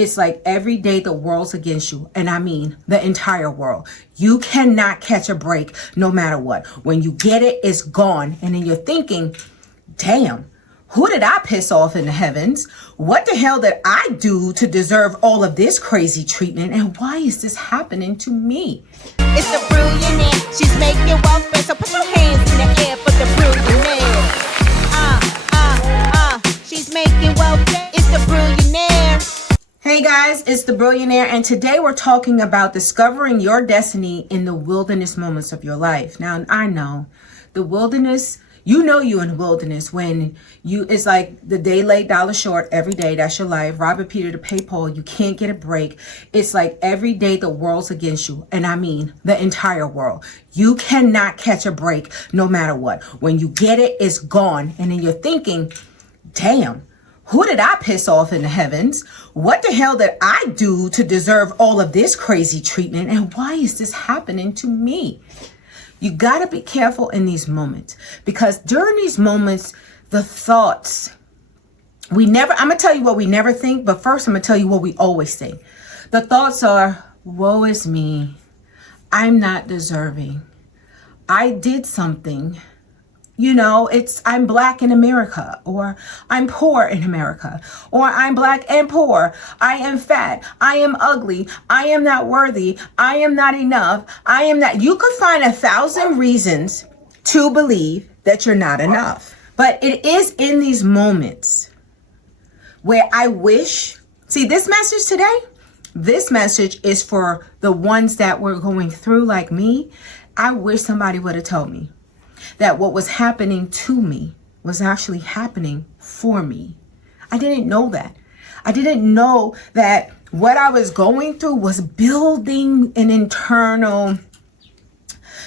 It's like every day the world's against you. And I mean the entire world. You cannot catch a break no matter what. When you get it, it's gone. And then you're thinking, damn, who did I piss off in the heavens? What the hell did I do to deserve all of this crazy treatment? And why is this happening to me? It's the billionaire. She's making welfare. So put your hands in the air for the billionaire. She's making welfare. It's the billionaire. Hey guys, it's the Billionaire, and today we're talking about discovering your destiny in the wilderness moments of your life. Now, I know the wilderness, you know you're in the wilderness when it's like the day late, dollar short every day. That's your life. Robbing Peter to pay Paul. You can't get a break. It's like every day the world's against you. And I mean the entire world. You cannot catch a break no matter what. When you get it, it's gone. And then you're thinking, damn, who did I piss off in the heavens? What the hell did I do to deserve all of this crazy treatment? And why is this happening to me? You got to be careful in these moments, because during these moments, the thoughts, I'm going to tell you what we never think, but first I'm going to tell you what we always think. The thoughts are, woe is me. I'm not deserving. I did something. You know, I'm black in America, or I'm poor in America, or I'm black and poor. I am fat. I am ugly. I am not worthy. I am not enough. I am not. You could find 1,000 reasons to believe that you're not enough. But it is in these moments where I wish, see, this message today, this message is for the ones that were going through like me. I wish somebody would have told me that what was happening to me was actually happening for me. I didn't know that. I didn't know that what I was going through was building an internal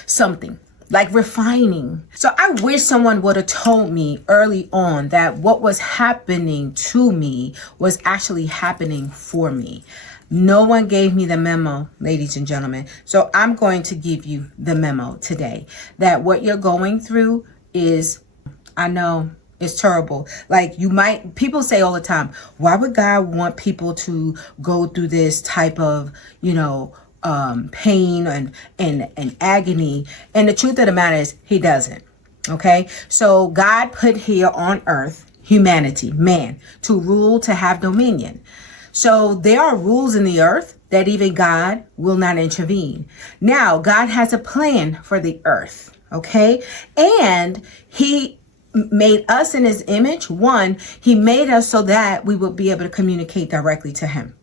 something, like refining. So I wish someone would have told me early on that what was happening to me was actually happening for me. No one gave me the memo, ladies and gentlemen. So I'm going to give you the memo today that what you're going through is, I know it's terrible. Like people say all the time, why would God want people to go through this type of, pain and agony? And the truth of the matter is he doesn't. Okay. So God put here on earth, humanity, man, to rule, to have dominion. So there are rules in the earth that even God will not intervene. Now, God has a plan for the earth, okay? And he made us in his image. One, he made us so that we would be able to communicate directly to him.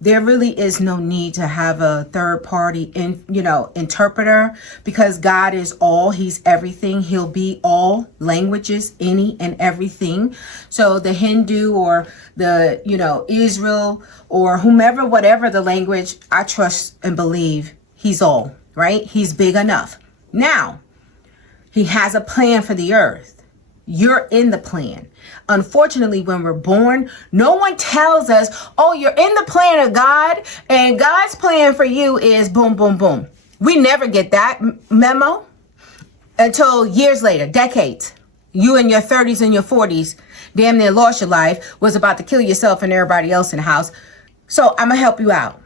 There really is no need to have a third party interpreter, because God is all, he's everything. He'll be all languages, any and everything. So the Hindu or the, Israel or whomever, whatever the language, I trust and believe he's all, right? He's big enough. Now, he has a plan for the earth. You're in the plan. Unfortunately, when we're born, no one tells us, oh, you're in the plan of God, and God's plan for you is boom, boom, boom. We never get that memo until years later, decades. You in your 30s and your 40s, damn near lost your life, was about to kill yourself and everybody else in the house. So I'm going to help you out.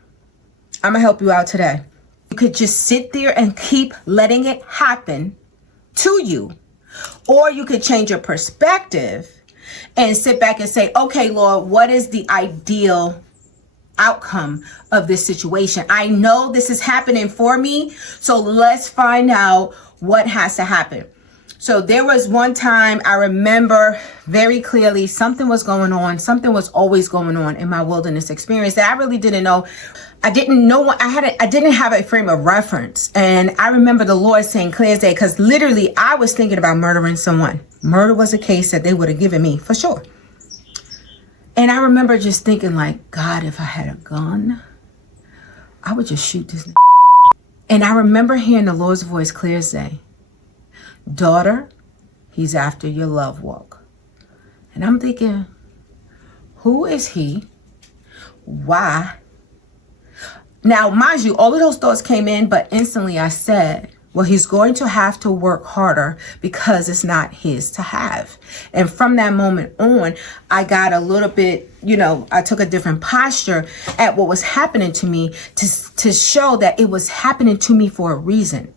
I'm going to help you out today. You could just sit there and keep letting it happen to you. Or you could change your perspective and sit back and say, okay, Lord, what is the ideal outcome of this situation? I know this is happening for me, so let's find out what has to happen. So there was one time I remember very clearly something was going on. Something was always going on in my wilderness experience that I really didn't know. I didn't know what I didn't have a frame of reference. And I remember the Lord saying clear as day, because literally I was thinking about murdering someone. Murder was a case that they would have given me for sure. And I remember just thinking like, God, if I had a gun, I would just shoot this. And I remember hearing the Lord's voice clear as day. Daughter, he's after your love walk. And I'm thinking, who is he? Why? Now, mind you, all of those thoughts came in, but instantly I said, well, he's going to have to work harder because it's not his to have. And from that moment on, I got a little bit, I took a different posture at what was happening to me to show that it was happening to me for a reason.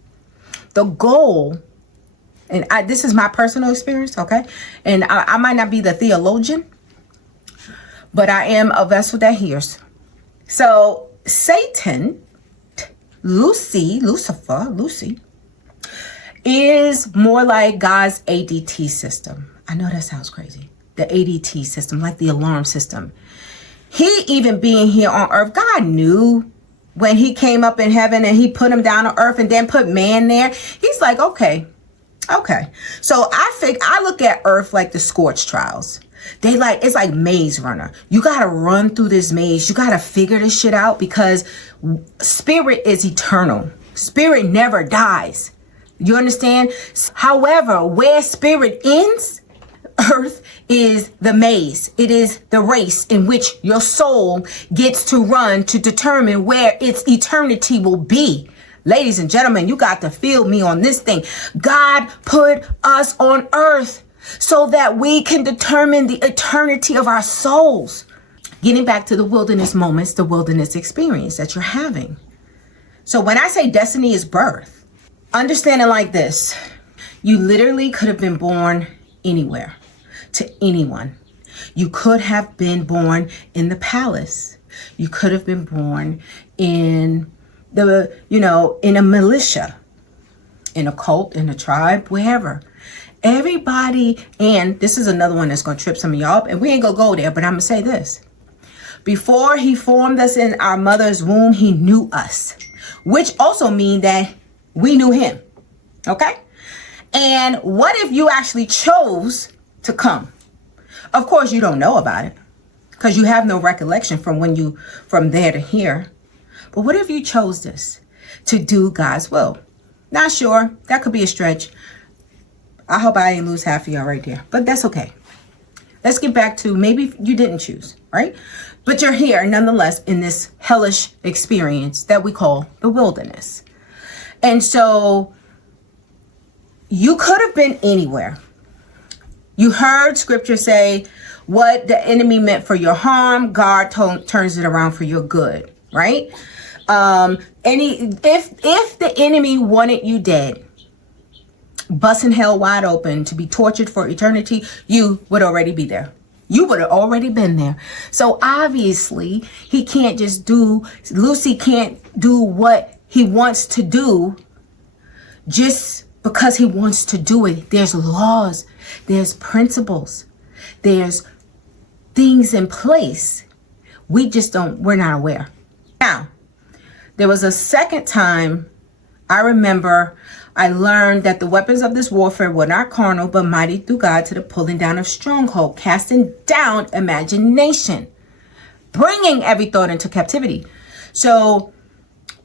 The goal, and this is my personal experience, okay? And I might not be the theologian, but I am a vessel that hears. So Satan, Lucifer, is more like God's ADT system. I know that sounds crazy. The ADT system, like the alarm system. He even being here on earth, God knew when he came up in heaven and he put him down on earth and then put man there. He's like, okay. So I look at earth like the scorched trials. It's like Maze Runner. You got to run through this maze. You got to figure this shit out because spirit is eternal. Spirit never dies. You understand? However, where spirit ends, earth is the maze. It is the race in which your soul gets to run to determine where its eternity will be. Ladies and gentlemen, you got to feel me on this thing. God put us on earth so that we can determine the eternity of our souls. Getting back to the wilderness moments, the wilderness experience that you're having. So when I say destiny is birth, understand it like this. You literally could have been born anywhere, to anyone. You could have been born in the palace. You could have been born in in a militia, in a cult, in a tribe, wherever. Everybody, and this is another one that's going to trip some of y'all up, and we ain't going to go there, but I'm going to say this. Before he formed us in our mother's womb, he knew us, which also means that we knew him. Okay? And what if you actually chose to come? Of course, you don't know about it because you have no recollection from there to here. But what if you chose this to do God's will? Not sure. That could be a stretch. I hope I didn't lose half of y'all right there, but that's okay. Let's get back to maybe you didn't choose, right? But you're here nonetheless in this hellish experience that we call the wilderness. And so you could have been anywhere. You heard scripture say what the enemy meant for your harm, God turns it around for your good, right? If the enemy wanted you dead, busting hell wide open to be tortured for eternity, you would already be there. You would have already been there. So obviously Lucy can't do what he wants to do just because he wants to do it. There's laws, there's principles, there's things in place. We're not aware. Now, there was a second time I remember I learned that the weapons of this warfare were not carnal, but mighty through God to the pulling down of stronghold, casting down imagination, bringing every thought into captivity. So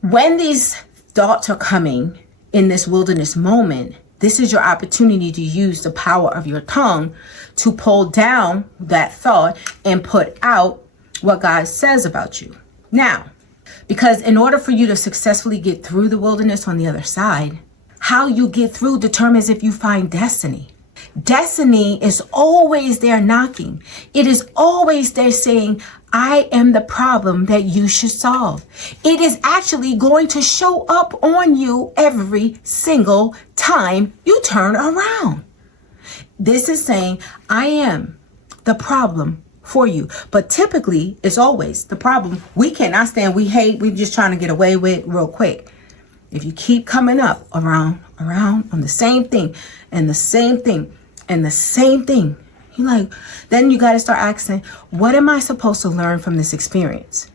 when these thoughts are coming in this wilderness moment, this is your opportunity to use the power of your tongue to pull down that thought and put out what God says about you. Now, because in order for you to successfully get through the wilderness on the other side, how you get through determines if you find destiny. Destiny is always there knocking. It is always there saying, I am the problem that you should solve. It is actually going to show up on you every single time you turn around. This is saying, I am the problem for you. But typically, it's always the problem we cannot stand, we hate, we're just trying to get away with real quick. If you keep coming up around on the same thing and the same thing and the same thing, you're like, then you got to start asking, what am I supposed to learn from this experience?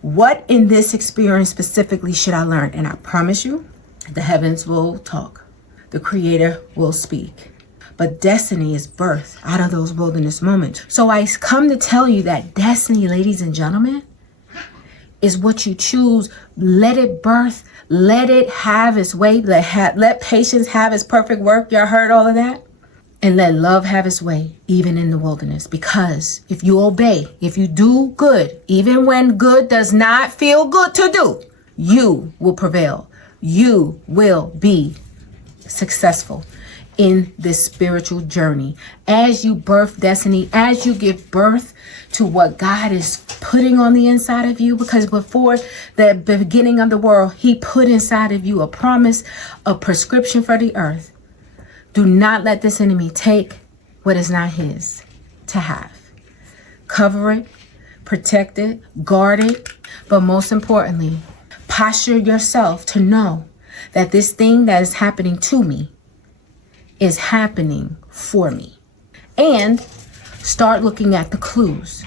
What in this experience specifically should I learn? And I promise you, the heavens will talk. The Creator will speak. But destiny is birthed out of those wilderness moments. So I come to tell you that destiny, ladies and gentlemen, is what you choose. Let it birth. Let it have its way. Let patience have its perfect work. Y'all heard all of that? And let love have its way, even in the wilderness. Because if you obey, if you do good, even when good does not feel good to do, you will prevail. you will be successful in this spiritual journey. As you birth destiny, as you give birth to what God is putting on the inside of you, because before the beginning of the world, he put inside of you a promise, a prescription for the earth. Do not let this enemy take what is not his to have. Cover it, protect it, guard it, but most importantly, posture yourself to know that this thing that is happening to me is happening for me. And start looking at the clues.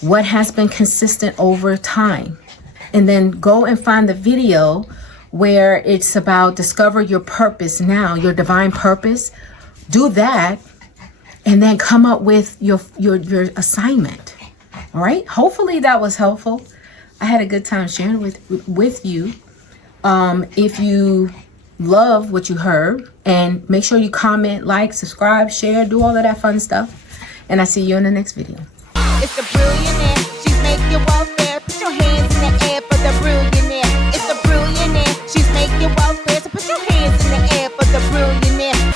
What has been consistent over time? And then go and find the video where it's about discover your purpose now, your divine purpose. Do that and then come up with your assignment. All right? Hopefully that was helpful. I had a good time sharing with you. If you love what you heard, and make sure you comment, like, subscribe, share, do all of that fun stuff. And I see you in the next video. It's the billionaire. She's making welfare. Put your hands in the air for the billionaire. It's the billionaire. She's making welfare. So put your hands in the air for the billionaire.